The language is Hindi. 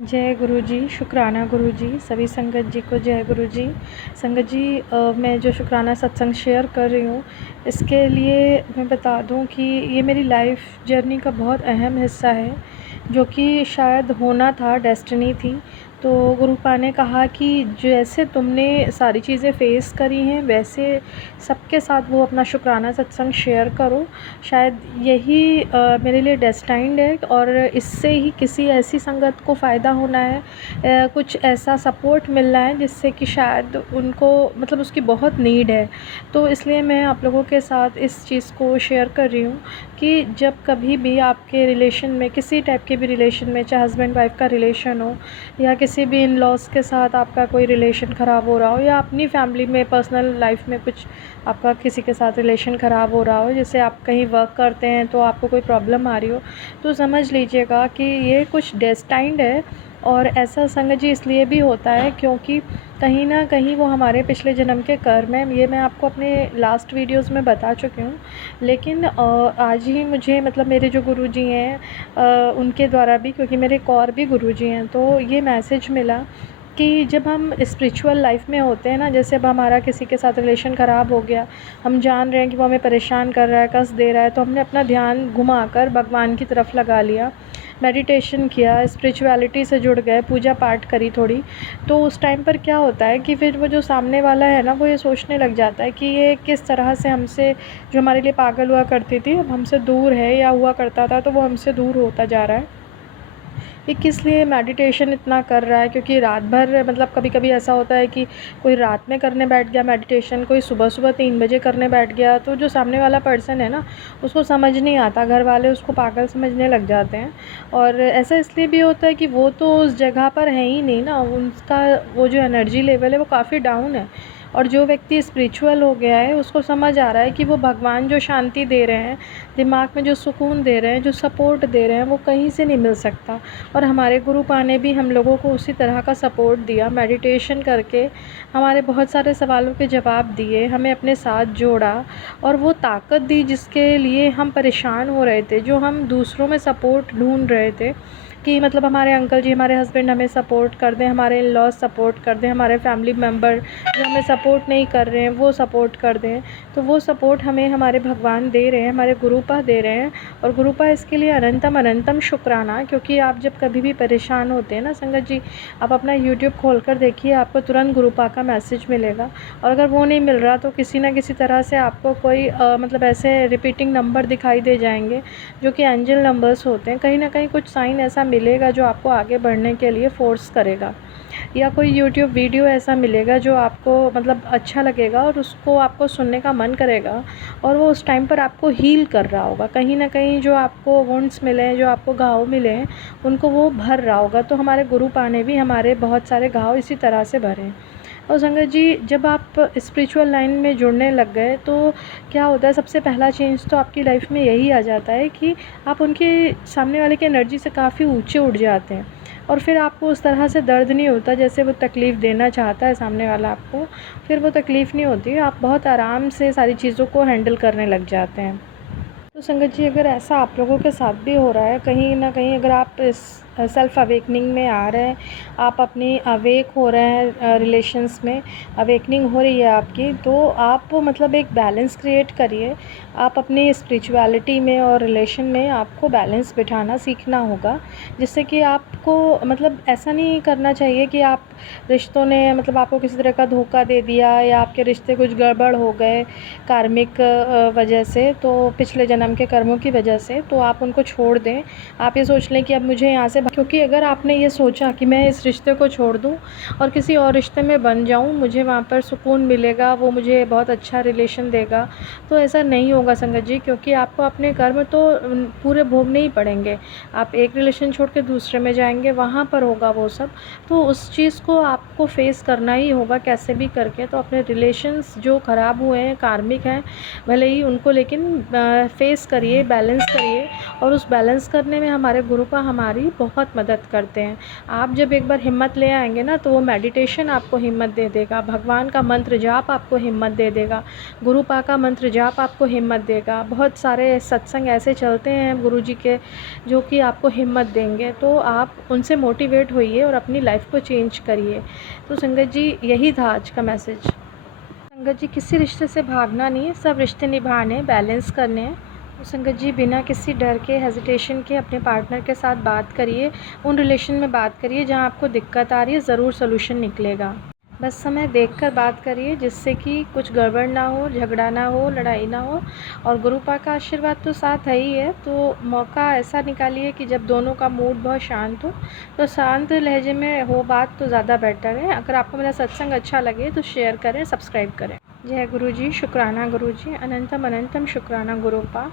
जय गुरु जी, शुक्राना गुरु जी, सभी संगत जी को जय गुरु जी। संगत जी, मैं जो शुक्राना सत्संग शेयर कर रही हूँ, इसके लिए मैं बता दूँ कि ये मेरी लाइफ जर्नी का बहुत अहम हिस्सा है, जो कि शायद होना था, डेस्टिनी थी। तो गुरुपा ने कहा कि जैसे तुमने सारी चीज़ें फ़ेस करी हैं, वैसे सबके साथ वो अपना शुक्राना सत्संग शेयर करो। शायद यही मेरे लिए डेस्टाइन्ड है और इससे ही किसी ऐसी संगत को फ़ायदा होना है, कुछ ऐसा सपोर्ट मिल रहा है जिससे कि शायद उनको मतलब उसकी बहुत नीड है। तो इसलिए मैं आप लोगों के साथ इस चीज़ को शेयर कर रही हूँ कि जब कभी भी आपके रिलेशन में, किसी टाइप के भी रिलेशन में, चाहे हस्बैंड वाइफ का रिलेशन हो या किसी भी इन लॉज के साथ आपका कोई रिलेशन ख़राब हो रहा हो, या अपनी फैमिली में, पर्सनल लाइफ में कुछ आपका किसी के साथ रिलेशन ख़राब हो रहा हो, जैसे आप कहीं वर्क करते हैं तो आपको कोई प्रॉब्लम आ रही हो, तो समझ लीजिएगा कि ये कुछ डेस्टाइन्ड है। और ऐसा संगत जी इसलिए भी होता है क्योंकि कहीं ना कहीं वो हमारे पिछले जन्म के कर्म है। ये मैं आपको अपने लास्ट वीडियोस में बता चुकी हूँ, लेकिन आज ही मुझे मतलब मेरे जो गुरुजी हैं, उनके द्वारा भी, क्योंकि मेरे एक और भी गुरुजी हैं, तो ये मैसेज मिला कि जब हम स्पिरिचुअल लाइफ में होते हैं ना, जैसे अब हमारा किसी के साथ रिलेशन ख़राब हो गया, हम जान रहे हैं कि वो हमें परेशान कर रहा है, कष्ट दे रहा है, तो हमने अपना ध्यान घुमाकर भगवान की तरफ लगा लिया, मेडिटेशन किया, स्पिरिचुअलिटी से जुड़ गए, पूजा पाठ करी थोड़ी। तो उस टाइम पर क्या होता है कि फिर वो जो सामने वाला है ना, वो ये सोचने लग जाता है कि ये किस तरह से हमसे, जो हमारे लिए पागल हुआ करती थी, अब हमसे दूर है, या हुआ करता था तो वो हमसे दूर होता जा रहा है। ये किस लिए मेडिटेशन इतना कर रहा है, क्योंकि रात भर मतलब कभी कभी ऐसा होता है कि कोई रात में करने बैठ गया मेडिटेशन, कोई सुबह सुबह 3 बजे करने बैठ गया, तो जो सामने वाला पर्सन है ना, उसको समझ नहीं आता, घर वाले उसको पागल समझने लग जाते हैं। और ऐसा इसलिए भी होता है कि वो तो उस जगह पर है ही नहीं ना, उनका वो जो एनर्जी लेवल है वो काफ़ी डाउन है। और जो व्यक्ति स्पिरिचुअल हो गया है, उसको समझ आ रहा है कि वो भगवान जो शांति दे रहे हैं, दिमाग में जो सुकून दे रहे हैं, जो सपोर्ट दे रहे हैं, वो कहीं से नहीं मिल सकता। और हमारे गुरुपा ने भी हम लोगों को उसी तरह का सपोर्ट दिया, मेडिटेशन करके हमारे बहुत सारे सवालों के जवाब दिए, हमें अपने साथ जोड़ा और वो ताकत दी जिसके लिए हम परेशान हो रहे थे, जो हम दूसरों में सपोर्ट ढूंढ रहे थे कि मतलब हमारे अंकल जी, हमारे हस्बैंड हमें सपोर्ट कर दें, हमारे इन लॉज सपोर्ट कर दें, हमारे फैमिली मेम्बर जो हमें सपोर्ट नहीं कर रहे हैं वो सपोर्ट कर दें। तो वो सपोर्ट हमें हमारे भगवान दे रहे हैं, हमारे गुरुपा दे रहे हैं। और गुरुपा इसके लिए अनंतम अनंतम शुक्राना, क्योंकि आप जब कभी भी परेशान होते हैं ना संगत जी, आप अपना यूट्यूब खोल कर देखिए, आपको तुरंत गुरुपा का मैसेज मिलेगा। और अगर वो नहीं मिल रहा तो किसी न किसी तरह से आपको कोई मतलब ऐसे रिपीटिंग नंबर दिखाई दे जाएंगे, जो कि एंजल नंबर्स होते हैं। कहीं ना कहीं कुछ साइन ऐसा मिलेगा जो आपको आगे बढ़ने के लिए फ़ोर्स करेगा, या कोई यूट्यूब वीडियो ऐसा मिलेगा जो आपको मतलब अच्छा लगेगा और उसको आपको सुनने का मन करेगा, और वो उस टाइम पर आपको हील कर रहा होगा। कहीं ना कहीं जो आपको वुंड्स मिले हैं, जो आपको घाव मिले हैं, उनको वो भर रहा होगा। तो हमारे गुरुपा ने भी हमारे बहुत सारे घाव इसी तरह से भरे हैं। और संगत जी, जब आप स्पिरिचुअल लाइन में जुड़ने लग गए तो क्या होता है, सबसे पहला चेंज तो आपकी लाइफ में यही आ जाता है कि आप उनके सामने वाले की एनर्जी से काफ़ी ऊंचे उठ जाते हैं। और फिर आपको उस तरह से दर्द नहीं होता, जैसे वो तकलीफ़ देना चाहता है सामने वाला आपको, फिर वो तकलीफ़ नहीं होती, आप बहुत आराम से सारी चीज़ों को हैंडल करने लग जाते हैं। तो संगत जी, अगर ऐसा आप लोगों के साथ भी हो रहा है, कहीं ना कहीं अगर आप इस सेल्फ़ अवेकनिंग में आ रहे हैं, आप अपनी अवेक हो रहे हैं, रिलेशंस में अवेकनिंग हो रही है आपकी, तो आप मतलब एक बैलेंस क्रिएट करिए। आप अपनी स्पिरिचुअलिटी में और रिलेशन में आपको बैलेंस बिठाना सीखना होगा, जिससे कि आपको मतलब ऐसा नहीं करना चाहिए कि आप रिश्तों ने मतलब आपको किसी तरह का धोखा दे दिया, या आपके रिश्ते कुछ गड़बड़ हो गए कार्मिक वजह से, तो पिछले जन्म के कर्मों की वजह से, तो आप उनको छोड़ दें। आप ये सोच लें कि अब मुझे यहाँ से, क्योंकि अगर आपने ये सोचा कि मैं इस रिश्ते को छोड़ दूँ और किसी और रिश्ते में बन जाऊँ, मुझे वहाँ पर सुकून मिलेगा, वो मुझे बहुत अच्छा रिलेशन देगा, तो ऐसा नहीं होगा संगत जी। क्योंकि आपको अपने कर्म तो पूरे भोगने ही पड़ेंगे। आप एक रिलेशन छोड़ के दूसरे में जाएंगे, वहाँ पर होगा वो सब, तो उस चीज़ को आपको फेस करना ही होगा कैसे भी करके। तो अपने रिलेशंस जो ख़राब हुए हैं, कार्मिक हैं भले ही, उनको लेकिन फेस करिए, बैलेंस करिए। और उस बैलेंस करने में हमारे गुरुपा हमारी बहुत मदद करते हैं। आप जब एक बार हिम्मत ले आएँगे ना, तो वो मेडिटेशन आपको हिम्मत दे देगा, भगवान का मंत्र जाप आपको हिम्मत दे देगा, गुरु पा का मंत्र जाप आपको हिम्मत देगा। बहुत सारे सत्संग ऐसे चलते हैं गुरुजी के, जो कि आपको हिम्मत देंगे। तो आप उनसे मोटिवेट होइए और अपनी लाइफ को चेंज करिए। तो संगत जी, यही था आज का मैसेज। संगत जी, किसी रिश्ते से भागना नहीं है, सब रिश्ते निभाने, बैलेंस करने हैं। तो संगत जी, बिना किसी डर के, हेजिटेशन के अपने पार्टनर के साथ बात करिए, उन रिलेशन में बात करिए जहाँ आपको दिक्कत आ रही है, ज़रूर सोल्यूशन निकलेगा। बस समय देखकर बात करिए, जिससे कि कुछ गड़बड़ ना हो, झगड़ा ना हो, लड़ाई ना हो। और गुरु पा का आशीर्वाद तो साथ है ही है, तो मौका ऐसा निकालिए कि जब दोनों का मूड बहुत शांत हो, तो शांत लहजे में हो बात, तो ज़्यादा बेटर है। अगर आपको मेरा सत्संग अच्छा लगे तो शेयर करें, सब्सक्राइब करें। जय गुरु जी, शुक्राना गुरु जी, अनंतम अनंतम शुक्राना गुरु पा।